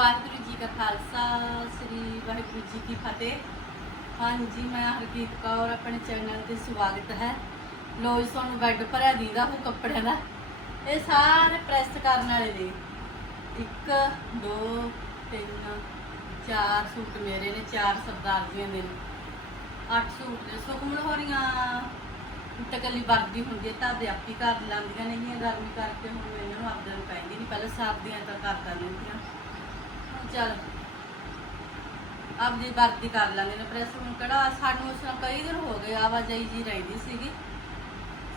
ਵਾਹਿਗੁਰੂ ਜੀ ਕਾ ਖਾਲਸਾ, ਸ੍ਰੀ ਵਾਹਿਗੁਰੂ ਜੀ ਕੀ ਫਤਿਹ। ਹਾਂਜੀ, ਮੈਂ ਹਰਦੀਪ ਕੌਰ, ਆਪਣੇ ਚੈਨਲ ਤੇ ਸਵਾਗਤ ਹੈ। ਲੋ ਜੀ, ਤੁਹਾਨੂੰ ਬੈੱਡ ਭਰਿਆ ਦੀਦਾ ਉਹ ਕੱਪੜਿਆਂ ਦਾ। ਇਹ ਸਾਰੇ ਪ੍ਰੈਸ ਕਰਨ ਵਾਲੇ ਨੇ। ਇੱਕ, ਦੋ, ਤਿੰਨ, ਚਾਰ ਸੂਟ ਮੇਰੇ ਨੇ, ਚਾਰ ਸਰਦਾਰ ਦੀਆਂ ਦੇ ਨੇ। ਅੱਠ ਸੂਟ ਨੇ। ਸੁਖਮਨ ਹੋਰੀਆਂ ਟਕਲੀ ਵਰਦੀ ਹੁੰਦੀ ਹੈ, ਤਾਂ ਆਪੀ ਘਰ ਲਾਉਂਦੀਆਂ ਨਹੀਂ ਗਰਮੀ ਕਰਕੇ ਹੁਣ ਇਹਨਾਂ ਨੂੰ ਆਪਦੇ ਨੂੰ ਪੈਂਦੀ ਨਹੀਂ ਪਹਿਲਾਂ ਸਰਦੀਆਂ ਤਾਂ ਕਰਦਾ ਲੈਂਦੀਆਂ। ਚੱਲ। ਆਪਦੀ ਵਰਦੀ ਕਰ ਲੈਂਦੇ ਨੇ ਪ੍ਰੈਸ ਹੁਣ ਕਿਹੜਾ ਸਾਨੂੰ ਉਸ ਨਾਲ ਕਈ ਦਿਨ ਹੋ ਗਏ ਆਵਾਜਾਈ ਜੀ ਰਹਿੰਦੀ ਸੀਗੀ।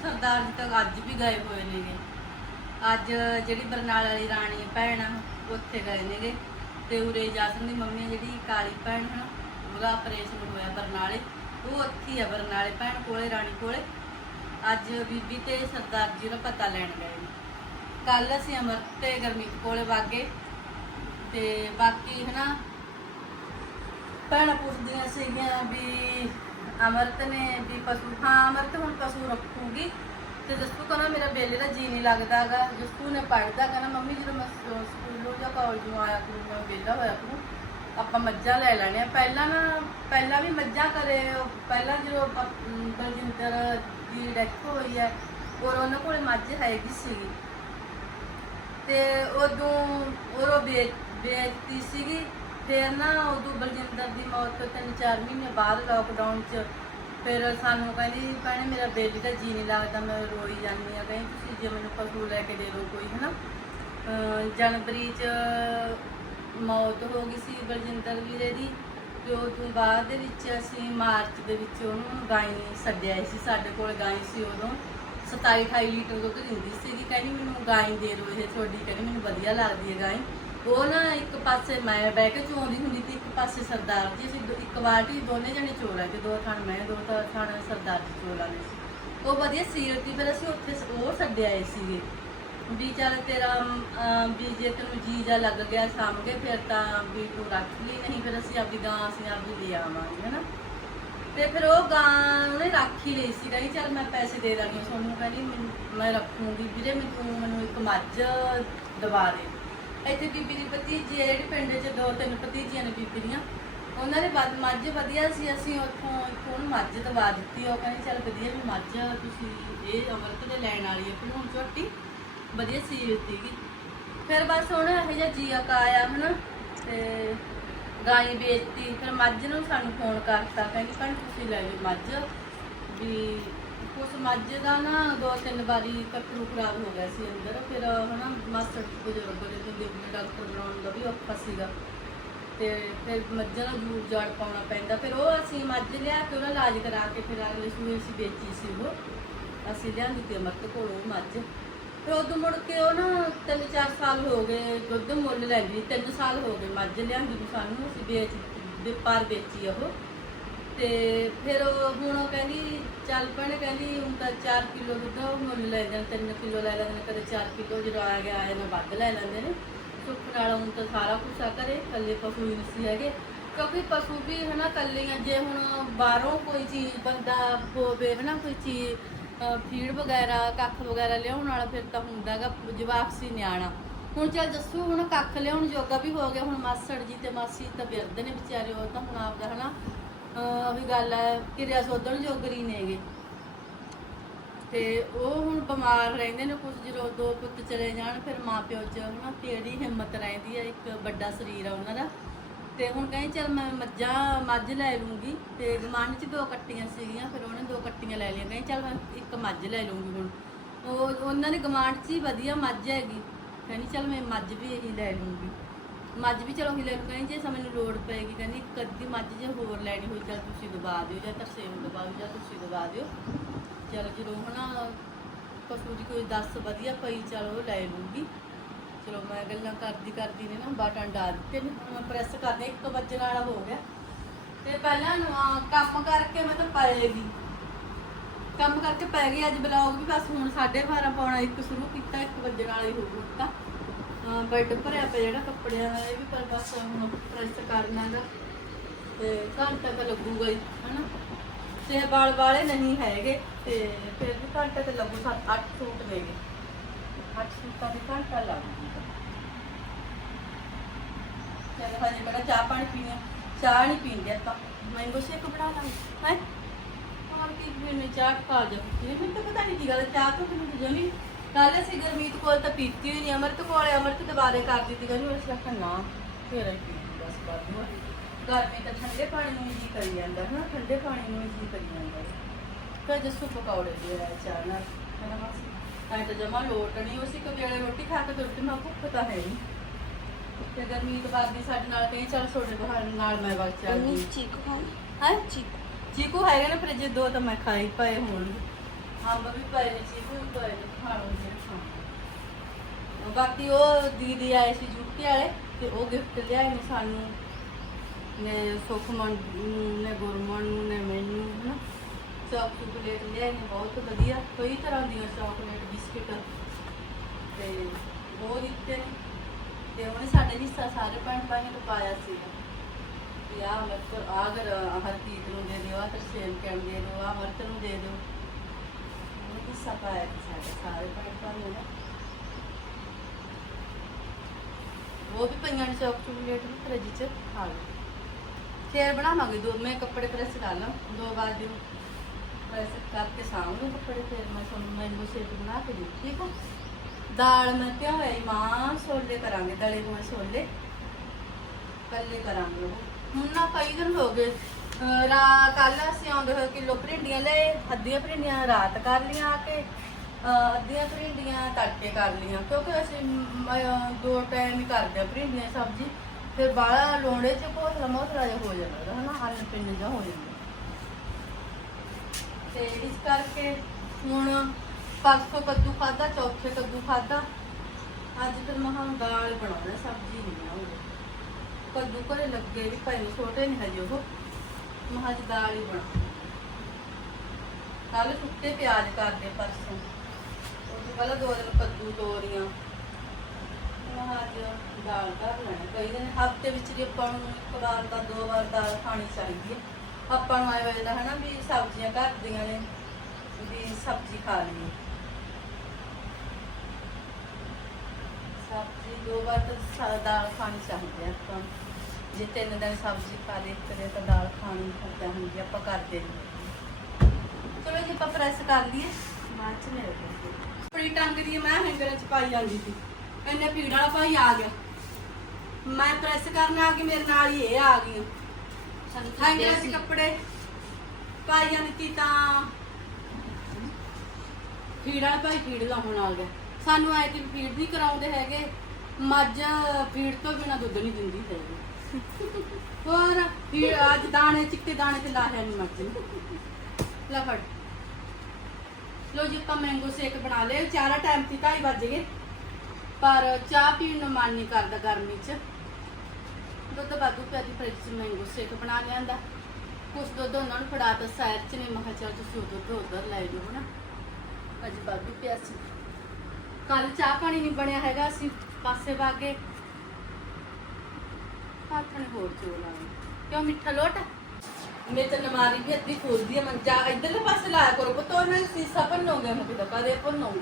ਸਰਦਾਰ ਜੀ ਤਾਂ ਅੱਜ ਵੀ ਗਏ ਹੋਏ ਨੇਗੇ। ਅੱਜ ਜਿਹੜੀ ਬਰਨਾਲ ਵਾਲੀ ਰਾਣੀ ਭੈਣ ਆ, ਉੱਥੇ ਗਏ ਨੇਗੇ। ਤੇ ਉਰੇ ਜਾਸਨ ਦੀ ਮੰਮੀ ਆ ਜਿਹੜੀ ਕਾਲੀ ਭੈਣ ਹੈ ਉਹਦਾ ਆਪਰੇਸ਼ਨ ਹੋਇਆ ਬਰਨਾਲੇ। ਉਹ ਉੱਥੇ ਹੀ ਆ ਬਰਨਾਲੇ ਭੈਣ ਕੋਲੇ, ਰਾਣੀ ਕੋਲੇ। ਅੱਜ ਬੀਬੀ ਤੇ ਸਰਦਾਰ ਜੀ ਦਾ ਪਤਾ ਲੈਣ ਗਏ ਨੇ। ਕੱਲ ਅਸੀਂ ਅਮਰਤ ਤੇ ਗਰਮੀਤ ਕੋਲੇ ਵਾਗੇ। ਤੇ ਬਾਕੀ ਹਨਾ, ਭੈਣਾਂ ਪੁੱਛਦੀਆਂ ਸੀਗੀਆਂ ਵੀ ਅਮਰਤ ਨੇ ਵੀ ਪਸ਼ੂ, ਹਾਂ, ਅਮਰਤ ਹੁਣ ਪਸ਼ੂ ਰੱਖੂਗੀ ਤੇ ਜਸਪੂ ਕਹਿੰਦਾ ਮੇਰਾ ਬੇਲੇ ਦਾ ਜੀ ਨਹੀਂ ਲੱਗਦਾਗਾ, ਜਸਪੂ ਨੇ ਪੜਦਾ ਕਹਿੰਦਾ ਮੰਮੀ ਜਦੋਂ ਮੈਂ ਸਕੂਲੋਂ ਜਾਂ ਕਾਲਜੋਂ ਆਇਆ ਤੂੰ ਮੈਂ ਵਿਹਲਾ ਹੋਇਆ ਤੂੰ ਆਪਾਂ ਮੱਝਾਂ ਲੈ ਲੈਣੇ ਆ ਪਹਿਲਾਂ ਨਾ, ਪਹਿਲਾਂ ਵੀ ਮੱਝਾਂ ਕਰੇ, ਪਹਿਲਾਂ ਜਦੋਂ ਬਲਜਿੰਦਰ ਦੀ ਡੈਥ ਹੋਈ ਹੈ, ਔਰ ਉਹਨਾਂ ਕੋਲ ਮੱਝ ਹੈਗੀ ਸੀਗੀ, ਤੇ ਉਦੋਂ ਉਹ ਵੇਚ ਵੇਚਤੀ ਸੀਗੀ। ਫਿਰ ਨਾ ਉਦੋਂ ਬਲਜਿੰਦਰ ਦੀ ਮੌਤ ਤੋਂ ਤਿੰਨ ਚਾਰ ਮਹੀਨੇ ਬਾਅਦ ਲੋਕਡਾਊਨ 'ਚ ਫਿਰ ਸਾਨੂੰ ਕਹਿੰਦੀ, ਭੈਣੇ, ਮੇਰਾ ਬੇਲੀ ਦਾ ਜੀ ਨਹੀਂ ਲੱਗਦਾ, ਮੈਂ ਰੋਈ ਜਾਂਦੀ ਆ ਕਹਿੰਦੀ, ਤੁਸੀਂ ਜੇ ਮੈਨੂੰ ਪਸ਼ੂ ਲੈ ਕੇ ਦੇ ਦਿਓ ਕੋਈ, ਹਨਾ? ਅਹ ਜਨਵਰੀ 'ਚ ਮੌਤ ਹੋ ਗਈ ਸੀ ਬਲਜਿੰਦਰ ਵੀਰੇ ਦੀ। ਤੇ ਉਹ ਤੋਂ ਬਾਅਦ ਦੇ ਵਿੱਚ ਅਸੀਂ ਮਾਰਚ ਦੇ ਵਿੱਚ ਉਹਨੂੰ ਗਾਈ ਛੱਡਿਆ ਸੀ, ਸਾਡੇ ਕੋਲ ਗਾਈ ਸੀ ਉਦੋਂ। 27 28 ਲੀਟਰ ਦੁੱਧ ਦਿੰਦੀ ਸੀਗੀ। ਕਹਿੰਦੀ, ਮੈਨੂੰ ਗਾਈ ਦੇ ਦਿਓ ਇਹ ਤੁਹਾਡੀ, ਕਹਿੰਦੀ, ਮੈਨੂੰ ਵਧੀਆ ਲੱਗਦੀ ਹੈ ਗਾਈ। ਉਹ ਨਾ ਇੱਕ ਪਾਸੇ ਮੈਂ ਬਹਿ ਕੇ ਚੋਂਦੀ ਹੁੰਦੀ ਸੀ ਇੱਕ ਪਾਸੇ ਸਰਦਾਰ ਜੀ ਅਸੀਂ ਦੋ- ਇੱਕ ਬਾਲਟੀ ਦੋਨੇ ਜਣੇ ਚੋ ਲਾਂਗੇ ਦੋ ਥਾਣ ਮੈਂ ਦੋ ਤਾਂ ਥਾਣ ਸਰਦਾਰ ਜੀ ਚੋ ਲਾਂਗੇ ਸੀ। ਉਹ ਵਧੀਆ ਸੀਲ ਸੀ ਫਿਰ ਅਸੀਂ ਉੱਥੇ ਸ- ਉਹ ਛੱਡੇ ਆਏ ਸੀਗੇ। ਵੀ ਚੱਲ ਤੇਰਾ ਅਮ, ਵੀ ਜੇ ਤੈਨੂੰ ਜੀ ਜਾ ਲੱਗ ਗਿਆ ਸਾਹਮਣੇ ਫਿਰ ਤਾਂ ਵੀ ਤੂੰ ਰੱਖ ਲਈ ਨਹੀਂ ਫਿਰ ਅਸੀਂ ਆਪਦੀ ਗਾਂ ਅਸੀਂ ਆਪਦੀ ਲੈ ਆਵਾਂਗੇ ਹਨਾ। ਤੇ ਫਿਰ ਉਹ ਗਾਂ ਉਹਨੇ ਰੱਖ ਹੀ ਲਈ ਸੀ ਕਹਿੰਦੀ ਚੱਲ ਮੈਂ ਪੈਸੇ ਦੇ ਦਾਂਗੀ ਤੁਹਾਨੂੰ ਕਹਿੰਦੀ ਮੈਨੂੰ- ਮੈਂ ਰੱਖੂੰਗੀ ਵੀਰੇ ਮੈਨੂੰ ਤੂੰ ਮੈਨੂੰ ਇੱਕ ਮੱਝ ਦਵਾ ਦੇ। ਇੱਥੇ ਬੀਬੀ ਦੀ ਭਤੀਜੀ ਹੈ, ਜਿਹੜੀ ਪਿੰਡ 'ਚ ਦੋ ਤਿੰਨ ਭਤੀਜੀਆਂ ਨੇ ਬੀਬੀ ਦੀਆਂ। ਉਹਨਾਂ ਦੇ ਬਾਅਦ ਮੱਝ ਵਧੀਆ ਸੀ, ਅਸੀਂ ਉੱਥੋਂ ਇੱਕ ਉਹਨੂੰ ਮੱਝ ਦਵਾ ਦਿੱਤੀ। ਉਹ ਕਹਿੰਦੀ, ਚੱਲ ਵਧੀਆ ਵੀ ਮੱਝ ਤੁਸੀਂ ਇਹ ਅਮਰਤ ਦੇ ਲੈਣ ਵਾਲੀ ਹੈ ਭਲੂਣ ਝੋਟੀ। ਵਧੀਆ ਸੀਲ ਸੀਗੀ ਫਿਰ ਬਸ ਹੁਣ ਇਹੋ ਜਿਹਾ ਜੀਆ ਕਾ ਆਇਆ ਹਨਾ, ਤੇ ਗਾਈ ਵੇਚਤੀ। ਫਿਰ ਮੱਝ ਨੂੰ ਸਾਨੂੰ ਫੋਨ ਕਰਤਾ, ਕਹਿੰਦੀ, ਭੈਣ, ਤੁਸੀਂ ਲੈ ਜਾਓ ਮੱਝ, ਵੀ ਉਸ ਮੱਝ ਦਾ ਨਾ ਦੋ ਤਿੰਨ ਵਾਰੀ ਕੱਟੂ ਖਰਾਬ ਹੋ ਗਿਆ ਸੀ ਅੰਦਰ, ਫਿਰ ਹਨਾ ਮਾਸਟਰ ਬਜ਼ੁਰਗ ਦੇ ਤੇ ਡਾਕਟਰ ਬਣਾਉਣ ਦਾ ਵੀ ਔਖਾ ਸੀਗਾ। ਤੇ ਫਿਰ ਮੱਝਾਂ ਦਾ ਜੂੜ ਜਾੜ ਪਾਉਣਾ ਪੈਂਦਾ, ਫਿਰ ਉਹ ਅਸੀਂ ਮੱਝ ਲਿਆ ਕੇ ਉਹਦਾ ਇਲਾਜ ਕਰਾ ਕੇ ਫਿਰ ਅਗਲੇ ਸੂਏ ਅਸੀਂ ਵੇਚੀ ਸੀ ਉਹ। ਅਸੀਂ ਲਿਆਂਦੀ ਤੇ ਮਰਤ ਕੋਲ ਉਹ ਮੱਝ। ਫਿਰ ਉਦੋਂ ਮੁੜ ਕੇ ਉਹ ਨਾ ਤਿੰਨ ਚਾਰ ਸਾਲ ਹੋ ਗਏ, ਦੁੱਧ ਮੁੱਲ ਲੈਂਦੀ ਤਿੰਨ ਸਾਲ ਹੋ ਗਏ ਮੱਝ ਲਿਆਂਦੀ ਨੂੰ ਸਾਨੂੰ, ਅਸੀਂ ਵੇਚ ਦੇ ਪਰ ਵੇਚੀ ਉਹ। ਤੇ ਫਿਰ ਉਹ ਹੁਣ ਉਹ ਕਹਿੰਦੀ, ਚੱਲ ਭੈਣੇ ਕਹਿੰਦੀ, ਹੁਣ ਤਾਂ 4 ਕਿਲੋ ਦੁੱਧ ਉਹ ਮੁੱਲ ਲੈ ਜਾਂਦੇ 3 ਕਿਲੋ ਲੈ ਲੈਂਦੇ ਨੇ, ਕਦੇ 4 ਕਿਲੋ ਜਦੋਂ ਆ ਗਿਆ, ਆਏ ਨਾ ਵੱਧ ਲੈ ਲੈਂਦੇ ਨੇ। ਸੁੱਖ ਨਾਲ ਹੁਣ ਤਾਂ ਸਾਰਾ ਕੁਝ ਆ ਕਰੇ ਕੱਲੇ ਪਸ਼ੂ ਹੀ ਨਹੀਂ ਹੈਗੇ। ਕਿਉਂਕਿ ਪਸ਼ੂ ਵੀ ਹਨਾ ਕੱਲੀਆਂ ਜੇ ਹੁਣ ਬਾਹਰੋਂ ਕੋਈ ਚੀਜ਼ ਬੰਦਾ ਹੋਵੇ ਹਨਾ, ਕੋਈ ਚੀਜ਼ ਫੀਡ ਵਗੈਰਾ, ਕੱਖ ਵਗੈਰਾ ਲਿਆਉਣ ਵਾਲਾ, ਫਿਰ ਤਾਂ ਹੁੰਦਾਗਾ ਜਵਾਕ ਸੀ ਨਿਆਣਾ। ਹੁਣ ਚੱਲ ਦੱਸੋ, ਹੁਣ ਕੱਖ ਲਿਆਉਣ ਜੋਗਾ ਵੀ ਹੋ ਗਿਆ, ਹੁਣ ਮਾਸੜ ਜੀ ਤੇ ਮਾਸੀ ਤਾਂ ਬਿਰਦ ਨੇ ਵਿਚਾਰੇ, ਉਹ ਤਾਂ ਹੁਣ ਆਪਦਾ ਹਨਾ ਅਹ ਉਹੀ ਗੱਲ ਹੈ ਕਿਰਿਆ ਸੋਧਣ ਜੋਗਰੀ ਨੇਗੇ ਤੇ ਉਹ ਹੁਣ ਬਿਮਾਰ ਰਹਿੰਦੇ ਨੇ ਕੁਝ ਜਦੋਂ ਦੋ ਪੁੱਤ ਚਲੇ ਜਾਣ, ਫਿਰ ਮਾਂ ਪਿਓ ਚ ਹਨਾ ਕਿਹੜੀ ਹਿੰਮਤ ਰਹਿੰਦੀ ਹੈ, ਇੱਕ ਵੱਡਾ ਸਰੀਰ ਆ ਉਹਨਾਂ ਦਾ। ਤੇ ਹੁਣ ਕਹਿੰਦੀ ਚਲ ਮੈਂ ਮੱਝਾਂ ਮੱਝ ਲੈ ਲੂੰਗੀ, ਤੇ ਗਮਾਨ ਚ ਦੋ ਕੱਟੀਆਂ ਸੀਗੀਆਂ, ਫਿਰ ਉਹਨੇ ਦੋ ਕੱਟੀਆਂ ਲੈ ਲਈਆਂ। ਕਹਿੰਦੀ ਚਲ ਮੈਂ ਇੱਕ ਮੱਝ ਲੈ ਲੂੰਗੀ ਹੁਣ। ਉਹ, ਉਹਨਾਂ ਦੀ ਗਮਾਨ ਚ ਹੀ ਵਧੀਆ ਮੱਝ ਹੈਗੀ। ਕਹਿੰਦੀ ਚਲ ਮੈਂ ਮੱਝ ਵੀ ਇਹੀ ਲੈ ਲੂੰਗੀ। ਮੱਝ ਵੀ ਚਲੋ ਹੀ ਲੈ ਲੂ ਕਹਿੰਦੀ ਜੇ ਸਮੇਂ ਨੂੰ ਲੋੜ ਪਏਗੀ ਕਹਿੰਦੀ ਇੱਕ ਮੱਝ ਜੇ ਹੋਰ ਲੈਣੀ ਹੋਈ ਤਾਂ ਤੁਸੀਂ ਦਬਾ ਦਿਓ ਜਾਂ ਤਰਸੇਮ ਦਬਾਓ ਜਾਂ ਤੁਸੀਂ ਦਬਾ ਦਿਓ। ਚਲ ਜਦੋਂ ਹਨਾ ਪਸ਼ੂ ਦੀ ਕੋਈ 10 ਵਧੀਆ ਪਈ, ਚਲ ਲੈ ਲੂੰਗੀ। ਚਲੋ ਮੈਂ ਗੱਲਾਂ ਕਰਦੀ ਕਰਦੀ ਨੇ ਨਾ ਬਟਨ ਡਾਲ ਦਿੱਤੇ ਨੇ, ਹੁਣ ਮੈਂ ਪ੍ਰੈਸ ਕਰਦੇ ਇੱਕ ਵੱਜਣ ਵਾਲਾ ਹੋ ਗਿਆ। ਤੇ ਪਹਿਲਾਂ ਕੰਮ ਕਰਕੇ ਮੈਂ ਤਾਂ ਪਏਗੀ ਕੰਮ ਕਰਕੇ ਪੈ ਗਈ, ਅੱਜ ਬਲੌਗ ਵੀ ਬਸ ਹੁਣ 12:30 ਪਾਉਣਾ, ਇੱਕ ਸ਼ੁਰੂ ਕੀਤਾ, ਇੱਕ ਵੱਜਣ ਵਾਲਾ ਹੀ ਹੋ ਗਿਆ। ਬੈੱਡ ਭਰਿਆ ਪਿਆ ਜਿਹੜਾ ਕੱਪੜਿਆਂ ਦਾ, ਇਹ ਵੀ ਪਰ ਬਸ ਹੁਣ ਪ੍ਰੈਸ ਕਰਨਾ ਦਾ ਤੇ ਘੰਟਾ ਤਾਂ ਲੱਗੂਗਾ ਹੀ, ਹਨਾ? ਤੇ ਵਾਲ ਵਾਲੇ ਨਹੀਂ ਹੈਗੇ, ਤੇ ਫਿਰ ਵੀ ਘੰਟਾ ਤੇ ਲੱਗੂ 7 8 ਸੂਟ ਨੇਗੇ 8 ਸੂਟਾਂ ਦੇ ਘੰਟਾ ਲੱਗੂਗਾ ਚਲ ਹਜੇ ਕਿਹੜਾ ਚਾਹ ਪਾਣੀ ਪੀਣਾ ਚਾਹ ਨਹੀਂ ਪੀਂਦੇ ਆਪਾਂ। ਮੈਂਗੋ ਸ਼ੇਕ ਬਣਾ ਲਾਂਗੇ। ਹੈ? ਹੋਰ ਕੀ ਪੀਣੇ ਚਾਹ ਖਾ ਜਾ। ਇਹ ਮੈਨੂੰ ਪਤਾ ਨਹੀਂ ਕੀ ਗੱਲ ਚਾਹ ਤੋਂ ਮੈਨੂੰ ਤਾਂ ਜਮੀ ਕੱਲ ਅਸੀਂ ਗਰਮੀਤ ਕੋਲ ਤਾਂ ਪੀਤੀ ਹੋਈ ਨਹੀਂ ਅਮਰਤ ਕੋਲ ਅਮਰਤ ਦੁਬਾਰੇ ਕਰ ਦਿੱਤੀ ਕਹਿੰਦੀ ਮੈਂ ਸਿਰਫ ਨਾ ਫੇਰ ਹੀ ਪੀਤੀ ਬਸ ਬਾਅਦ ਗਰਮੀ ਤਾਂ ਠੰਡੇ ਪਾਣੀ ਨੂੰ ਹੀ ਜੀ ਕਰੀ ਜਾਂਦਾ ਹੈ ਨਾ ਠੰਡੇ ਪਾਣੀ ਨੂੰ ਹੀ ਜੀ ਕਰੀ ਜਾਂਦਾ ਫਿਰ ਜਸੂ ਪਕੌੜੇ ਦੇ ਰਿਹਾ ਚਾਹ ਨਾਲ ਮਾਸੀ ਤਾਂ ਤਾਂ ਜਮਾ ਲੋਟ ਨਹੀਂ ਉਸੇ ਕੋ ਵੇਲੇ ਰੋਟੀ ਖਾ ਕੇ ਤੁਰਤੀ ਮੈਂ ਭੁੱਖ ਤਾਂ ਹੈ ਨਹੀਂ ਤੇ ਗਰਮੀਤ ਬਾਅਦ ਦੀ ਸਾਡੇ ਨਾਲ ਕਹੀ ਚੱਲ ਛੋੜੇ ਬਹਾਰ ਨਾਲ ਮੈਂ ਵਗ ਚੱਲਦੀ ਚੀਕੂ ਖਾਣੀ ਹੈ? ਚੀਕੂ ਚੀਕੂ ਹੈਗੇ ਨੇ ਫ੍ਰਿਜ ਦੋ ਤਾਂ ਮੈਂ ਖਾਈ ਪਏ ਹੁਣ। ਅੰਬ ਵੀ ਪਏ ਨੇ ਚੀਕੂ ਵੀ ਪਏ ਨੇ ਖਾਣੋ ਜਿਹੜੇ ਖਾਣੇ ਬਾਕੀ ਉਹ ਦੀਦੀ ਆਏ ਸੀ ਜੁੱਤੀ ਵਾਲੇ ਤੇ ਉਹ ਗਿਫਟ ਲਿਆਏ ਨੇ ਸਾਨੂੰ। ਨੇ ਸੁਖਮਨ ਨੇ ਗੁਰਮਨ ਨੂੰ, ਨੇ ਮੈਨੂੰ, ਹਨਾ। ਚਾਕਲੇਟ ਲਿਆਏ ਨੇ, ਬਹੁਤ ਵਧੀਆ। ਕਈ ਤਰ੍ਹਾਂ ਦੀਆਂ ਚਾਕਲੇਟ, ਬਿਸਕਿਟ। ਤੇ ਉਹ ਦਿੱਤੇ ਨੇ। ਤੇ ਉਹਨੇ ਸਾਡੇ ਹਿੱਸਾ ਸਾਰੇ ਭੈਣ ਭਾਈ ਨੂੰ ਪਾਇਆ ਸੀ। ਵੀ ਆਹ ਮਤਲਬ ਆਹ ਅਗਰ ਹਰਕੀਤ ਨੂੰ ਦੇ ਦਿਓ ਆ ਤਰਸੇਮ ਕਹਿਣ ਦੇ ਦਿਓ ਆ ਮਰਤ ਨੂੰ ਦੇ ਦਿਓ। ਹਿੱਸਾ ਪਾਇਆ ਸੀ ਸਾਡੇ ਸਾਰੇ ਭੈਣ ਭਾਈਆਂ ਨੇ ਉਹ ਵੀ ਪਈਆਂ ਨੇ ਚੌਕ ਚੁਕਲੇਟ ਵੀ ਫ੍ਰਿਜ 'ਚ ਖਾ ਲਓ ਫੇਰ ਬਣਾਵਾਂਗੇ ਦੋ ਮੈਂ ਕੱਪੜੇ ਪ੍ਰੈਸ ਕਰ ਲਾਂ ਦੋ ਵਾਰ ਦੀ ਪ੍ਰੈਸ ਕਰਕੇ ਸਾਂਭੂ ਕੱਪੜੇ ਫੇਰ ਮੈਂ ਤੁਹਾਨੂੰ ਮੈਂਗੋ ਸ਼ੇਕ ਬਣਾ ਕੇ ਦੇ ਠੀਕ ਆ ਦਾਲ ਮੈਂ ਕਿਹਾ ਹੋਇਆ ਮਾਂ ਛੋਲੇ ਕਰਾਂਗੇ ਦਲੇ ਹੋਏ ਛੋਲੇ ਕੱਲੇ ਕਰਾਂਗੇ ਉਹ ਹੁਣ ਨਾ ਕਈ ਦਿਨ ਹੋ ਗਏ ਰਾ ਕੱਲ ਅਸੀਂ ਆਉਂਦੇ ਹੋਏ ਕਿਲੋ ਭਰਿੰਡੀਆਂ ਲਏ ਅੱਧੀਆਂ ਭਰਿੰਡੀਆਂ ਰਾਤ ਕਰ ਲੀਆਂ ਆ ਕੇ ਅਹ ਅੱਧੀਆਂ ਭਿੰਡੀਆਂ ਤੜਕੇ ਕਰ ਲੀਆਂ ਕਿਉਂਕਿ ਅਸੀਂ ਮ, ਅਹ ਦੋ ਟਾਈਮ ਹੀ ਕਰਦੇ ਆ ਭਰਿੰਡੀਆਂ ਸਬਜ਼ੀ। ਫਿਰ ਬਾਹਲਾ ਲੋੜੇ ਚ ਕੋਸਲਾ ਮੋਸਲਾ ਜਿਹਾ ਹੋ ਜਾਂਦਾ ਹਨਾ? ਹਲ ਪਿੰਡ ਜਿਹਾ ਹੋ ਜਾਂਦਾ। ਤੇ ਇਸ ਕਰਕੇ ਹੁਣ ਪਰਸੋਂ ਕੱਦੂ ਖਾਦਾ ਚੌਥੇ ਕੱਦੂ ਖਾਦਾ ਅੱਜ ਫਿਰ ਮਹਾਂ ਦਾਲ ਬਣਾਉਣਾ ਸਬਜ਼ੀ ਨਹੀਂ ਬਣਾਉਂਦੇ ਕੱਦੂ ਘਰੇ ਲੱਗੇ ਵੀ ਪਏ ਨੇ, ਛੋਟੇ ਨਹੀਂ ਹਜੇ ਉਹ। ਮਹਾਂ ਅੱਜ ਦਾਲ ਹੀ ਬਣਾ। ਕੱਲ ਸੁੱਕੇ ਪਿਆਜ਼ ਕਰਦੇ ਪਰਸੋਂ। ਉਹ ਤੋਂ ਪਹਿਲਾਂ ਦੋ ਦਿਨ ਕੱਦੂ ਤੋਰੀਆਂ। ਮਹਾਂ ਅੱਜ ਦਾਲ ਧਰ ਲੈਣੀ ਕਈ ਦਿਨ ਹਫ਼ਤੇ ਵਿੱਚ ਜੇ ਆਪਾਂ ਨੂੰ ਇੱਕ ਵਾਰ ਦਾ ਦੋ ਵਾਰ ਦਾਲ ਖਾਣੀ ਚਾਹੀਦੀ ਹੈ ਆਪਾਂ ਨੂੰ ਆਏ ਹੋਏ ਦਾ ਹਨਾ ਵੀ ਸਬਜ਼ੀਆਂ ਘਰ ਦੀਆਂ ਨੇ, ਵੀ ਸਬਜ਼ੀ ਖਾ ਲਈਏ। ਸਬਜ਼ੀ ਦੋ ਵਾਰ ਤਾਂ ਦਾਲ ਖਾਣੀ ਚਾਹੀਦੀ ਹੈ ਆਪਾਂ ਜੇ ਤਿੰਨ ਦਿਨ ਸਬਜ਼ੀ ਖਾ ਲਈ ਕਦੇ ਤਾਂ ਦਾਲ ਖਾਣੀ ਹੁੰਦਾ ਹੁੰਦੀ ਆਪਾਂ ਕਰਦੇ ਨਹੀਂ ਚਲੋ ਜੀ ਆਪਾਂ ਪ੍ਰੈਸ ਕਰ ਲਈਏ। ਬਾਅਦ ਚ ਕੋਲ ਪੜੀ ਟੰਗ ਦੀ ਮੈਂ ਹੈਂਗਰ ਚ ਪਾਈ ਜਾਂਦੀ ਸੀ। ਇੰਨੇ ਭੀੜ ਵਾਲਾ ਭਾਈ ਆ ਗਿਆ। ਮੈਂ ਪ੍ਰੈਸ ਕਰਨ ਆ ਗਈ ਮੇਰੇ ਨਾਲ ਹੀ ਇਹ ਆ ਗਈ ਹੈਂਗਰ ਚ ਕੱਪੜੇ ਪਾਈ ਜਾਂਦੀ ਤਾਂ ਫੀੜਾ ਭਾਈ ਫੀੜ ਲਾਉਣ ਆ ਗਿਆ। ਸਾਨੂੰ ਆਏ ਕਿ ਫੀਡ ਨਹੀਂ ਕਰਾਉਂਦੇ ਹੈਗੇ। ਮੱਝ ਫੀਡ ਤੋਂ ਬਿਨਾ ਦੁੱਧ ਨਹੀਂ ਦਿੰਦੀ ਹੈਗੀ। ਹੋਰ ਫੀਡ ਅੱਜ ਦਾਣੇ, ਚਿੱਟੇ ਦਾਣੇ ਤੇ ਲਾਹਿਆ ਨਹੀਂ ਮੱਝ ਨੂੰ ਲੈ ਫੜ। ਲੋ ਜੀ, ਆਪਾਂ ਮੈਂਗੋ ਸ਼ੇਕ ਬਣਾ ਲਿਆ ਚਾਰਾ ਟਾਈਮ ਤੇ 2:30 ਵੱਜ ਗਏ। ਪਰ ਚਾਹ ਪੀਣ ਨੂੰ ਮਨ ਨਹੀਂ ਕਰਦਾ ਗਰਮੀ 'ਚ। ਦੁੱਧ ਵਾਧੂ ਪਿਆ ਦੀ ਫ੍ਰਿਜ 'ਚ ਮੈਂਗੋ ਸ਼ੇਕ ਬਣਾ ਲਿਆਂਦਾ। ਕੁਛ ਦੁੱਧ ਉਹਨਾਂ ਨੂੰ ਫੜਾ ਤਾ ਸਾਇਰ 'ਚ ਨੇ। ਮੈਂ ਕਿਹਾ ਚੱਲ ਤੁਸੀਂ ਦੁੱਧ ਉਧਰ ਲੈ ਜਾਓ ਹਨਾ। ਅੱਜ ਵਾਧੂ ਪਿਆ ਸੀ। ਕੱਲ ਚਾਹ ਪਾਣੀ ਨਹੀਂ ਬਣਿਆ ਹੈਗਾ ਅਸੀਂ ਪਾਸੇ ਵਾਗੇ ਹੱਥ ਨੇ ਹੋਰ ਚੋਲ ਆਏ ਕਿਉਂ ਮਿੱਠਾ ਲੋਟ ਮੇਰੇ ਤੇ ਨਮਾਰੀ ਵੀ ਅੱਧੀ ਖੋਲਦੀ ਹੈ ਮੰਜਾ ਇਧਰਲੇ ਪਾਸੇ ਲਾਇਆ ਕਰੋ, ਪੁੱਤ ਉਹਨਾਂ ਨੇ ਸੀਸਾ ਭੰਨੋਗੇ, ਮੈਂ ਕਿਹਾ ਕਦੇ ਭੰਨੋਗੇ।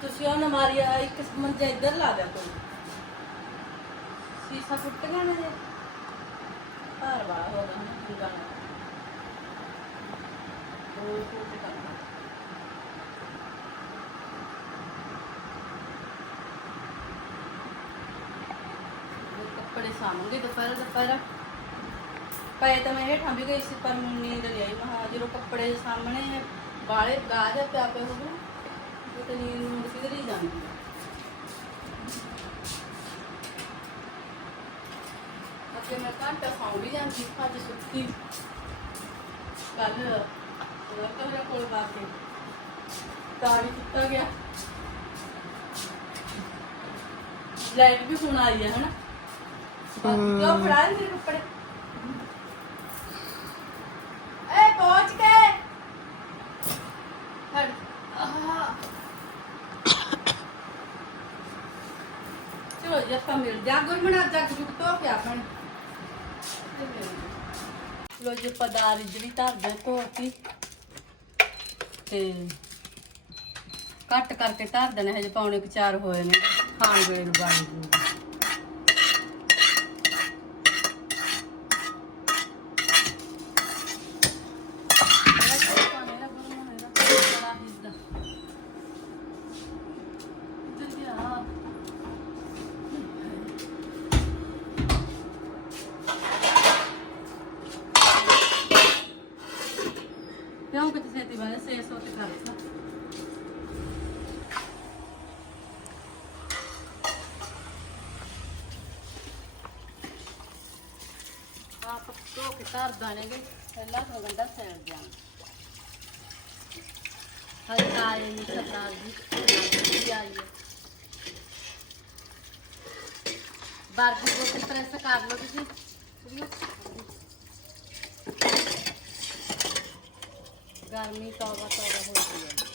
ਤੁਸੀਂ ਉਹ ਨਮਾਰੀ ਆ, ਇੱਕ ਮੰਜਾ ਇੱਧਰ ਲਾ ਦਿਆ ਕਰੋ। ਸੀਸਾ ਫੁੱਟ ਗਿਆ ਨਾ ਜੇ। ਭਾਰ ਵਾਲਾ ਹੋ ਗਿਆ ਨਾ, ਪੂਰਾ। ਉਹ ਕੱਪੜੇ ਸਾਂਭੂਗੇ ਦੁਪਹਿਰ ਦੁਪਹਿਰ ਪਏ ਤਾਂ ਮੈਂ ਹੇਠਾਂ ਵੀ ਗਈ ਸੀ ਪਰ ਮੈਨੂੰ ਨੀਂਦ ਨਹੀਂ ਆਈ ਮਹਾ ਜਦੋਂ ਕੱਪੜੇ ਸਾਹਮਣੇ ਬਾਲੇ ਗਾਜ ਪਿਆ ਪਿਆ ਹੋਵੇ ਉਹ ਤੇ ਨੀਂਦ ਨੂੰ ਕਿਧਰ ਹੀ ਜਾਂਦੀ ਹੈ। ਅੱਗੇ ਮੈਂ ਘੰਟਾ ਸੌਂ ਵੀ ਜਾਂਦੀ ਅੱਜ ਸੁੱਤੀ ਕੱਲ ਉਹ ਤਾਂ ਕੋਲ ਬਾਤੇ ਤਾਂ ਵੀ ਕਿਉਂ ਫੜਾ ਦੇ ਮੇਰੇ ਕੱਪੜੇ ਏ ਪਹੁੰਚ ਗਏ ਹਟ ਆਹ ਚਲੋ ਜੀ ਮਿਲ ਜਾ ਗੁਰਮਣਾ ਜੱਗ ਜੁਗ ਤੋਂ ਪਿਆ ਬਣ ਲੋ ਜੀ ਪਦਾਰ ਜਿਹੜੀ ਧਰਦੇ ਧੋਤੀ ਤੇ ਕੱਟ ਕਰਕੇ ਧਰ ਦੇਣੇ, ਹਜੇ ਪਾਉਣੇ ਕੁ ਚਾਰ ਹੋਏ ਨੇ, ਖਾਣ ਵੇਲੇ ਨੂੰ ਬਣ ਜੂਗਾ ਕਰਤਾ ਆਪ ਧੋ ਕੇ ਧਰ ਦਾਣੇਗੇ ਪਹਿਲਾਂ ਤੋਂ ਗੰਡਾ ਸੈਲ ਜਾਣ ਹਰ ਆਏ ਨਹੀਂ ਸਰਦਾਰ ਜੀ। ਜੀ ਆਈ ਹੈ ਬਾਰਬੀ ਬੋਤਲ ਪ੍ਰੈਸ ਕਰ ਲਓ ਤੁਸੀਂ। ਕੁੜੀਓ। ਗਰਮੀ ਤੌਬਾ ਤੌਬਾ ਹੋ ਗਈ ਹੈ।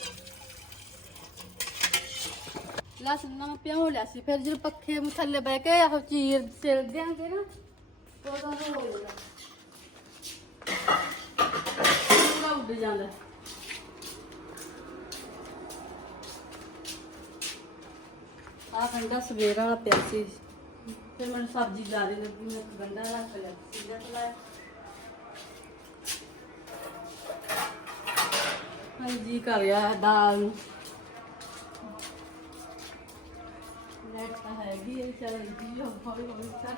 ਲਸਣ ਨਾ ਮੈਂ ਪਿਓ ਲਿਆ ਸੀ, ਫਿਰ ਜਦੋਂ ਪੱਖੇ ਨੂੰ ਥੱਲੇ ਬਹਿ ਕੇ ਆਹ ਚੀਰ ਸਿਰ ਦਿਆਂਗੇ ਨਾ ਉਦੋਂ ਹੋ ਜਾਊਗਾ ਪੂਰਾ ਉੱਡ ਜਾਂਦਾ। ਆਹ ਗੰਡਾ ਸਵੇਰ ਵਾਲਾ ਪਿਆ ਸੀ। ਫਿਰ ਮੈਨੂੰ ਸਬਜ਼ੀ ਜ਼ਿਆਦਾ ਲੱਗੀ, ਮੈਂ ਗੰਡਾ ਰੱਖ ਲਿਆ ਸੀਗਾ ਚਲਾਇਆ। ਹਾਂਜੀ ਕਰ ਰਿਹਾ ਦਾਲ ਨੂੰ। ਲੈਟ ਤਾਂ ਹੈਗੀ ਹੈ ਚੱਲ ਜੀ ਹੌਲੀ ਹੌਲੀ ਚੱਲ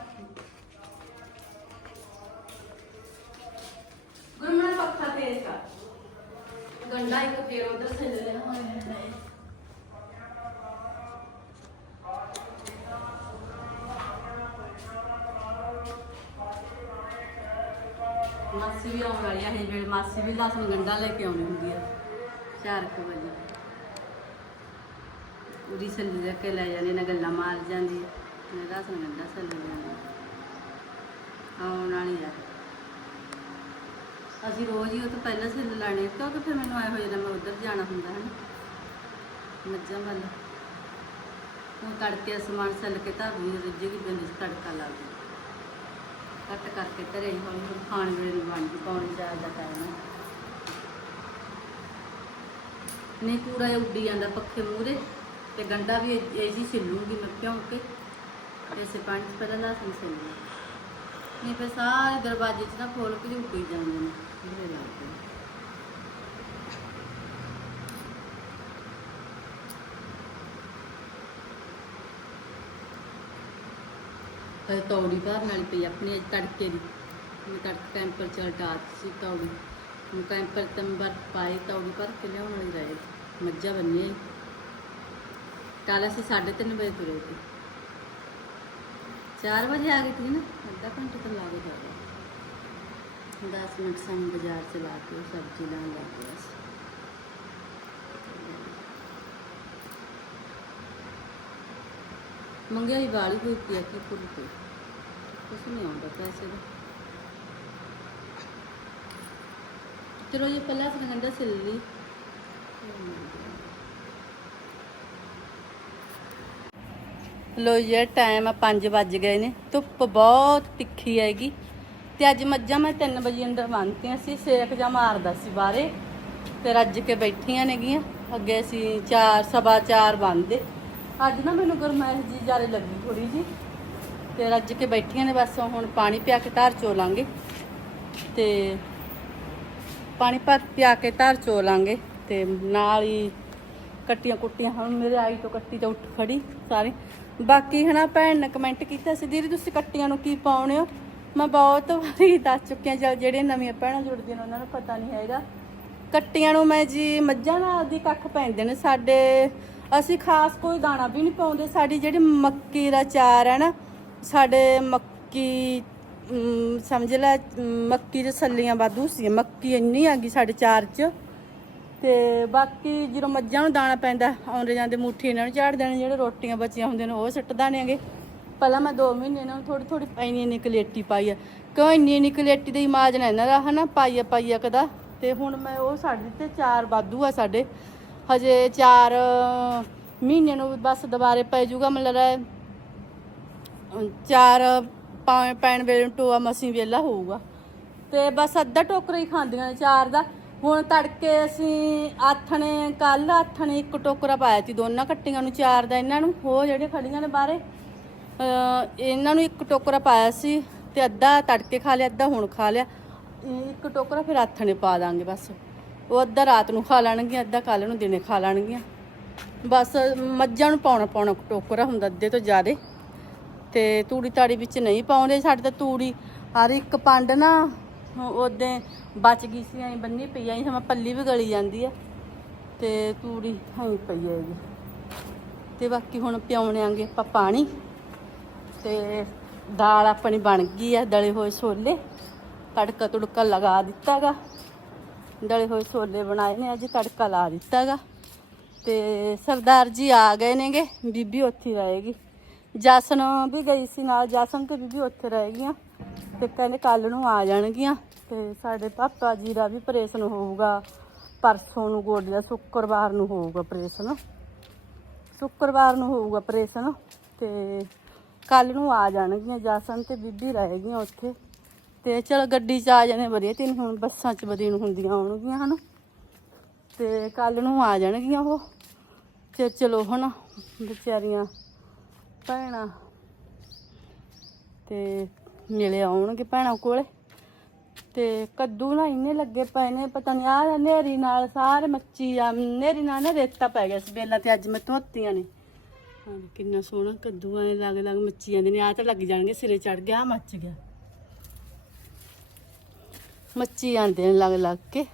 ਗੁਰਮਣ ਪੱਖਾ ਤੇਜ਼ ਕਰ। ਗੰਡਾ ਇੱਕ ਫੇਰ ਉਧਰ ਸੇ ਲੈ ਹੋਇਆ ਹੈ ਮਾਸੀ ਵੀ ਆਉਣ ਵਾਲੀ ਹੈ ਇਹ ਵੇਲੇ ਮਾਸੀ ਵੀ ਲਸਣ ਗੰਡਾ ਲੈ ਕੇ ਆਉਣੀ ਹੁੰਦੀ ਆ 4 ਵਜੇ। ਉਹਦੀ ਸੰਦੀ ਦੇ ਕੇ ਲੈ ਜਾਂਦੇ ਨੇ ਗੱਲਾਂ ਮਾਰ ਜਾਂਦੀ ਹੈ ਮੈਂ ਲਸਣ ਗੰਡਾ ਸੱਲ ਜਾਂਦੀ ਆਉਣ ਵਾਲੀ ਆ। ਅਸੀਂ ਰੋਜ਼ ਹੀ ਉਹ ਤੋਂ ਪਹਿਲਾਂ ਸਿੱਲ ਲਾਣੇ ਕਿਉਂਕਿ ਫਿਰ ਮੈਨੂੰ ਆਏ ਹੋ ਜਾਂਦਾ ਮੈਂ ਉੱਧਰ ਜਾਣਾ ਹੁੰਦਾ ਹੈ ਮੱਝਾਂ ਵੱਲ। ਉਹ ਤੜਕੇ ਸਮਾਨ ਸੱਲ ਕੇ ਤਾਂ ਵੀ ਰੱਜੇ ਕੀ ਬੰਦੇ ਤੜਕਾ ਲਾ ਦੇ ਕੱਟ ਕਰਕੇ ਧਰੇ ਹੌਲੀ ਹੌਲੀ, ਖਾਣ ਵੇਲੇ ਨੂੰ ਬਣ ਗਈ ਪੌਣੇ ਦਾ ਟਾਈਮ ਹੈ ਨਹੀਂ ਉੱਡੀ ਜਾਂਦਾ ਪੱਖੇ ਮੂਰੇ ਤੇ ਗੰਡਾ ਵੀ ਇਹ ਇਹ ਜੀ ਛਿੱਲੂਗੀ ਮੈਂ ਭਿਉਂ ਕੇ ਇਸੇ ਪਾਣੀ 'ਚ ਪਹਿਲਾਂ ਲਸਣ ਛਿੱਲੂ ਨਹੀਂ ਫਿਰ ਸਾਰੇ ਦਰਵਾਜ਼ੇ 'ਚ ਨਾ ਖੋਲ ਕੇ ਹੀ ਉੱਡੀ ਜਾਂਦੇ ਨੇ। ਜਿਹੜੇ ਲੱਗਦੇ ਨੇ। ਫਿਰ ਤੌੜੀ ਭਰਨ ਵਾਲੀ ਪਈ ਆਪਣੀ ਅੱਜ ਤੜਕੇ ਦੀ। ਮੈਂ ਤੜਕੇ ਕੈਂਪਰ ਚ ਹਟਾਤੀ ਸੀ ਤੌੜੀ। ਹੁਣ ਕੈਂਪਰ ਤੰਬਰ ਪਾਈ, ਤੌੜੀ ਭਰ ਕੇ ਲਿਆਉਣ ਵਾਲੀ ਰਹੇ ਮੱਝਾਂ ਬੰਨੀਆਂ ਕੱਲ ਅਸੀਂ 3:30 ਵਜੇ ਤੁਰੇ ਸੀ। 4 ਵਜੇ ਆ ਗਏ ਸੀ ਨਾ, ਅੱਧਾ ਘੰਟਾ ਤਾਂ ਲੱਗ ਜਾਗਾ 10 ਮਿੰਟ ਸਾਨੂੰ ਬਾਜ਼ਾਰ ਚ ਲਾ ਕੇ ਸਬਜ਼ੀ ਲੈਣ ਲੱਗ ਗਏ ਸੀ ਮੰਗਿਆਈ ਵਾਲੀ ਹੋਈ ਪਈ ਆ ਕੀ ਪੁੱਲ ਤੇ ਕੁਛ ਨਹੀਂ ਆਉਂਦਾ ਪੈਸੇ ਦਾ। ਚਲੋ ਜੀ, ਪਹਿਲਾਂ ਅਸੀਂ ਗੰਡਾ ਲਈ ਲੋ ਜੀ ਟਾਈਮ ਆ 5 ਵੱਜ ਗਏ ਨੇ, ਧੁੱਪ ਬਹੁਤ ਤਿੱਖੀ ਹੈਗੀ। ਤੇ ਅੱਜ ਮੱਝਾਂ ਮੈਂ 3 ਵਜੇ ਅੰਦਰ ਬੰਨਤੀਆਂ ਸੀ, ਸੇਕ ਜਾਂ ਮਾਰਦਾ ਸੀ ਬਾਹਰੇ, ਤੇ ਰੱਜ ਕੇ ਬੈਠੀਆਂ ਨੇਗੀਆਂ। ਅੱਗੇ ਅਸੀਂ 4 ਸਵਾ 4 ਬੰਨਦੇ। ਅੱਜ ਨਾ ਮੈਨੂੰ ਗਰਮੈਸ਼ ਜੀ ਜਾਰੇ ਲੱਗੀ ਥੋੜੀ ਜੀ ਤੇ ਰੱਜ ਕੇ ਬੈਠੀਆਂ ਨੇ, ਬਸ ਹੁਣ ਪਾਣੀ ਪਿਆ ਕੇ ਧਾਰ ਚੋ ਲਾਂਗੇ। ਤੇ ਪਾਣੀ ਪਾ ਪਿਆ ਕੇ ਧਾਰ ਚੋ ਲਾਂਗੇ, ਤੇ ਨਾਲ ਹੀ ਕੱਟੀਆਂ ਕੁੱਟੀਆਂ, ਹੁਣ ਮੇਰੇ ਆਈ ਤੋਂ ਕੱਟੀ ਤੇ ਉੱਠ ਖੜੀ ਸਾਰੀ। ਬਾਕੀ ਹਨਾ ਭੈਣ ਨੇ ਕਮੈਂਟ ਕੀਤਾ ਸੀ, ਦੀਦੀ ਤੁਸੀਂ ਕੱਟੀਆਂ ਨੂੰ ਕੀ ਪਾਉਣੇ ਹੋ? ਮੈਂ ਬਹੁਤ ਵਾਰੀ ਦੱਸ ਚੁੱਕਿਆ ਜਦ ਜਿਹੜੀਆਂ ਨਵੀਆਂ ਭੈਣਾਂ ਜੁੜਦੀਆਂ ਨੇ ਉਹਨਾਂ ਨੂੰ ਪਤਾ ਨਹੀਂ ਹੈਗਾ। ਕੱਟੀਆਂ ਨੂੰ ਮੈਂ ਜੀ ਮੱਝਾਂ ਨਾਲ ਦੀ ਕੱਖ ਪੈਂਦੇ ਨੇ, ਸਾਡੇ ਅਸੀਂ ਖਾਸ ਕੋਈ ਦਾਣਾ ਵੀ ਨਹੀਂ ਪਾਉਂਦੇ, ਸਾਡੀ ਜਿਹੜੀ ਮੱਕੀ ਦਾ ਚਾਰ ਹੈ ਨਾ, ਸਾਡੇ ਮੱਕੀ ਸਮਝ ਲੈ ਮੱਕੀ ਦੇ ਸੱਲੀਆਂ ਵਾਧੂ ਸੀ, ਮੱਕੀ ਇੰਨੀ ਆ ਗਈ ਸਾਡੇ ਚਾਰ ਚ। ਤੇ ਬਾਕੀ ਜਦੋਂ ਮੱਝਾਂ ਨੂੰ ਦਾਣਾ ਪੈਂਦਾ, ਆਉਂਦੇ ਜਾਂਦੇ ਮੁੱਠੀ ਇਹਨਾਂ ਨੂੰ ਝਾੜ ਦੇਣੇ, ਜਿਹੜੇ ਰੋਟੀਆਂ ਬਚੀਆਂ ਹੁੰਦੀਆਂ ਨੇ, ਉਹ ਸੁੱਟ ਦਾਣੇਗੇ ਪਹਿਲਾਂ ਮੈਂ 2 ਮਹੀਨੇ ਇਹਨਾਂ ਨੂੰ ਥੋੜੀ ਥੋੜੀ ਇੰਨੀ ਇੰਨੀ ਕਲੇਟੀ ਪਾਈ ਆ। ਕਿਉਂ ਇੰਨੀ ਇੰਨੀ ਕਲੇਟੀ ਦੀ ਮਾਜ ਨਾ ਇਹਨਾਂ ਦਾ ਹਨਾ, ਪਾਈਆ ਪਾਈਆ ਕਦਾ। ਤੇ ਹੁਣ ਮੈਂ ਉਹ ਛੱਡ ਦਿੱਤੇ, ਚਾਰ ਵਾਧੂ ਆ ਸਾਡੇ। ਹਜੇ ਚਾਰ ਮਹੀਨੇ ਨੂੰ ਬਸ ਦੁਬਾਰੇ ਪੈ ਜਾਊਗਾ ਮਤਲਬ ਚਾਰ ਪਾ- ਪੈਣ ਵੇਲੇ ਟੋਆ ਮਸੀਂ ਵੇਲਾ ਹੋਊਗਾ। ਤੇ ਬਸ ਅੱਧਾ ਟੋਕਰਾ ਹੀ ਖਾਂਦੀਆਂ ਨੇ ਚਾਰ ਦਾ। ਹੁਣ ਤੜਕੇ ਅਸੀਂ ਆਥਣੇ ਕੱਲ ਆਥਣੇ, ਇੱਕ ਟੋਕਰਾ ਪਾਇਆ ਸੀ ਦੋਨਾਂ ਕੱਟੀਆਂ ਨੂੰ, ਚਾਰ ਦਾ ਇਹਨਾਂ ਨੂੰ ਉਹ ਜਿਹੜੇ ਖੜੀਆਂ ਨੇ ਬਾਹਰੇ ਇਹਨਾਂ ਨੂੰ ਇੱਕ ਟੋਕਰਾ ਪਾਇਆ ਸੀ ਤੇ ਅੱਧਾ ਤੜਕੇ ਖਾ ਲਿਆ, ਅੱਧਾ ਹੁਣ ਖਾ ਲਿਆ। ਇੱਕ ਟੋਕਰਾ ਫਿਰ ਆਥਣੇ ਪਾ ਦਾਂਗੇ ਬਸ। ਉਹ ਅੱਧਾ ਰਾਤ ਨੂੰ ਖਾ ਲੈਣਗੀਆਂ, ਅੱਧਾ ਕੱਲ ਨੂੰ ਦਿਨੇ ਖਾ ਲੈਣਗੀਆਂ। ਬਸ ਮੱਝਾਂ ਨੂੰ ਪਾਉਣਾ ਪਾਉਣਾ ਟੋਕਰਾ ਹੁੰਦਾ ਅੱਧੇ ਤੋਂ ਜ਼ਿਆਦੇ। ਤੇ ਤੂੜੀ ਤਾੜੀ ਵਿੱਚ ਨਹੀਂ ਪਾਉਂਦੇ, ਸਾਡੇ ਤਾਂ ਤੂੜੀ, ਹਰ ਇੱਕ ਪੰਡ ਨਾ ਉਹਦੇ ਬਚ ਗਈ ਸੀ, ਐਂ ਬੰਨੀ ਪਈ ਐਂ ਸਮਾਂ ਪੱਲੀ ਵੀ ਗਲੀ ਜਾਂਦੀ ਆ। ਤੇ ਤੂੜੀ ਹਾਂ ਪਈ ਹੈਗੀ ਤੇ ਬਾਕੀ ਹੁਣ ਪਿਆਉਣਾਂਗੇ ਆਪਾਂ ਪਾਣੀ। ਤੇ ਦਾਲ ਆਪਣੀ ਬਣ ਗਈ ਆ ਦਲੇ ਹੋਏ ਛੋਲੇ। ਤੜਕਾ ਤੁੜਕਾ ਲਗਾ ਦਿੱਤਾਗਾ। ਦਲੇ ਹੋਏ ਛੋਲੇ ਬਣਾਏ ਨੇ, ਅੱਜ ਤੜਕਾ ਲਾ ਦਿੱਤਾਗਾ। ਤੇ ਸਰਦਾਰ ਜੀ ਆ ਗਏ ਨੇਗੇ, ਬੀਬੀ ਉੱਥੇ ਰਹੇਗੀ। ਜਸਨ ਵੀ ਗਈ ਸੀ ਨਾਲ, ਜਸਨ ਤੇ ਬੀਬੀ ਉੱਥੇ ਰਹੇਗੀਆਂ ਤੇ ਕਹਿੰਦੇ ਕੱਲ ਨੂੰ ਆ ਜਾਣਗੀਆਂ। ਤੇ ਸਾਡੇ ਪਾਪਾ ਜੀ ਦਾ ਵੀ ਆਪਰੇਸ਼ਨ ਹੋਊਗਾ। ਪਰਸੋਂ ਨੂੰ ਗੋਡੇ ਦਾ ਸ਼ੁੱਕਰਵਾਰ ਨੂੰ ਹੋਊਗਾ ਪ੍ਰੇਸ਼ਨ। ਸ਼ੁੱਕਰਵਾਰ ਨੂੰ ਹੋਊਗਾ ਆਪਰੇਸ਼ਨ ਤੇ ਕੱਲ ਨੂੰ ਆ ਜਾਣਗੀਆਂ, ਜਸਨ ਤੇ ਬੀਬੀ ਰਹੇਗੀਆਂ ਉੱਥੇ। ਤੇ ਚਲ ਗੱਡੀ 'ਚ ਆ ਜਾਣੇ ਵਧੀਆ ਤੇ ਹੁਣ ਬੱਸਾਂ 'ਚ ਵਧੀਆ ਨੂੰ ਹੁੰਦੀਆਂ ਆਉਣਗੀਆਂ, ਹਨ। ਤੇ ਕੱਲ ਨੂੰ ਆ ਜਾਣਗੀਆਂ ਉਹ। ਤੇ ਚਲੋ ਹੁਣ ਵਿਚਾਰੀਆਂ ਭੈਣਾਂ ਤੇ ਮਿਲੇ ਆਉਣਗੇ ਭੈਣਾਂ ਕੋਲੇ। ਤੇ ਕੱਦੂ ਨਾ ਇੰਨੇ ਲੱਗੇ ਪਏ ਨੇ ਪਤਾ ਨਹੀਂ ਆ ਨੇਰੀ ਨਾਲ ਸਾਰੇ ਮੱਚੀ ਆ ਨੇਰੀ ਨਾਲ ਨਾ ਰੇਤਾ ਪੈ ਗਿਆ ਸੀ ਬੇਲਾਂ ਤੇ ਅੱਜ ਮੈਂ ਧੋਤੀਆਂ ਨੇ। ਹਾਂ ਕਿੰਨਾ ਸੋਹਣਾ ਕੱਦੂ ਐ ਲੱਗ ਲੱਗ ਮੱਚੀ ਜਾਂਦੇ ਨੇ ਆ ਤਾਂ ਲੱਗ ਜਾਣਗੇ ਸਿਰੇ ਚੜ ਗਿਆ ਆਹ ਮੱਚ ਗਿਆ। ਮੱਚੀ ਜਾਂਦੇ ਨੇ ਲੱਗ ਲੱਗ ਕੇ।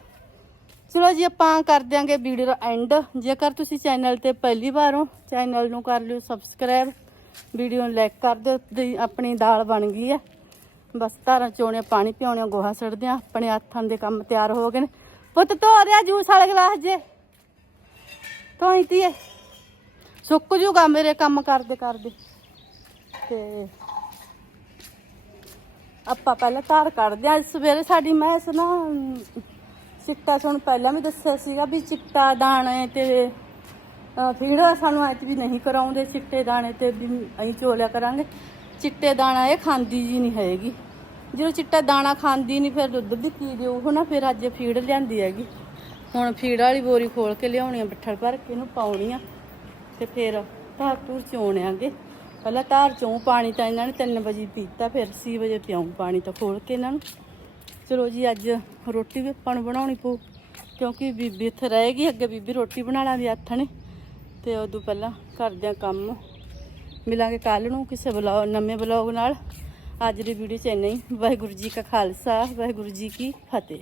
ਚਲੋ ਜੀ ਆਪਾਂ ਕਰ ਦਿਆਂਗੇ ਵੀਡੀਓ ਦਾ ਐਂਡ ਜੇਕਰ ਤੁਸੀਂ ਚੈਨਲ ਤੇ ਪਹਿਲੀ ਵਾਰ ਹੋ ਚੈਨਲ ਨੂੰ ਕਰ ਲਿਓ ਸਬਸਕ੍ਰਾਈਬ ਵੀਡੀਓ ਨੂੰ ਲਾਈਕ ਕਰ ਦਿਓ ਆਪਣੀ ਦਾਲ ਬਣ ਗਈ ਹੈ। ਬਸ ਧਾਰਾਂ ਚੋਣੇ ਪਾਣੀ ਪਿਆਉਣੇ ਗੋਹਾ ਸੜਦੇ ਆ ਆਪਣੇ ਹੱਥਾਂ ਦੇ ਕੰਮ ਤਿਆਰ ਹੋ ਗਏ ਨੇ। ਪੁੱਤ ਧੋ ਰਿਆ ਜੂਸ ਵਾਲੇ ਗਲਾਸ ਜੇ। ਧੋਈ ਤੀਏ ਸੁੱਕ ਜੂਗਾ ਮੇਰੇ ਕੰਮ ਕਰਦੇ ਕਰਦੇ। ਤੇ ਆਪਾਂ ਪਹਿਲਾਂ ਧਾਰ ਕੱਢਦੇ ਆ। ਸਵੇਰੇ ਸਾਡੀ ਮੈਸ ਨਾ ਅਮ, ਚਿੱਟਾ ਤੁਹਾਨੂੰ ਪਹਿਲਾਂ ਵੀ ਦੱਸਿਆ ਸੀਗਾ ਵੀ ਚਿੱਟਾ ਦਾਣੇ ਤੇ ਅ, ਸਾਨੂੰ ਅੱਜ ਵੀ ਨਹੀਂ ਕਰਾਉਂਦੇ ਚਿੱਟੇ ਦਾਣੇ ਤੇ ਵੀ ਅਸੀਂ ਚੋਲਿਆ ਕਰਾਂਗੇ। ਚਿੱਟੇ ਦਾਣਾ ਇਹ ਖਾਂਦੀ ਜੀ ਨਹੀਂ ਹੈਗੀ। ਜਦੋਂ ਚਿੱਟਾ ਦਾਣਾ ਖਾਂਦੀ ਨਹੀਂ ਫਿਰ ਦੁੱਧ ਵੀ ਕੀ ਦਿਓ, ਉਹ ਨਾ ਫਿਰ ਅੱਜ ਫੀਡ ਲਿਆਂਦੀ ਹੈਗੀ। ਹੁਣ ਫੀਡ ਵਾਲੀ ਬੋਰੀ ਖੋਲ ਕੇ ਲਿਆਉਣੀ ਆ, ਬੱਠਲ ਭਰ ਕੇ ਇਹਨੂੰ ਪਾਉਣੀ ਆ, ਤੇ ਫਿਰ ਧਾਰ ਧੂਰ ਚੋਣ ਚੋਣਾਂਗੇ ਪਹਿਲਾਂ ਧਾਰ ਚੋਂ ਪਾਣੀ ਤਾਂ ਇਹਨਾਂ ਨੇ 3 ਵਜੇ ਪੀਤਾ, ਫਿਰ 6 ਵਜੇ ਪਿਆਉਂ ਪਾਣੀ ਤਾਂ ਖੋਲ ਕੇ ਇਹਨਾਂ ਨੂੰ। ਚਲੋ ਜੀ, ਅੱਜ ਰੋਟੀ ਵੀ ਆਪਾਂ ਨੂੰ ਬਣਾਉਣੀ ਪਊ, ਕਿਉਂਕਿ ਬੀਬੀ ਇੱਥੇ ਰਹੇਗੀ ਅੱਗੇ ਬੀਬੀ ਰੋਟੀ ਬਣਾ ਲਾਂਦੀ ਹੱਥ ਨੇ, ਤੇ ਉਦੋਂ ਪਹਿਲਾਂ ਕਰਦੇ ਆ ਕੰਮ। ਮਿਲਾਂਗੇ ਕੱਲ ਨੂੰ ਕਿਸੇ ਬਲੌਗ ਨਵੇਂ ਬਲੌਗ ਨਾਲ। ਅੱਜ ਦੀ ਵੀਡੀਓ ਚ ਇੰਨਾ ਹੀ। ਵਾਹਿਗੁਰੂ ਜੀ ਕਾ ਖਾਲਸਾ ਵਾਹਿਗੁਰੂ ਜੀ ਕੀ ਫਤਿਹ।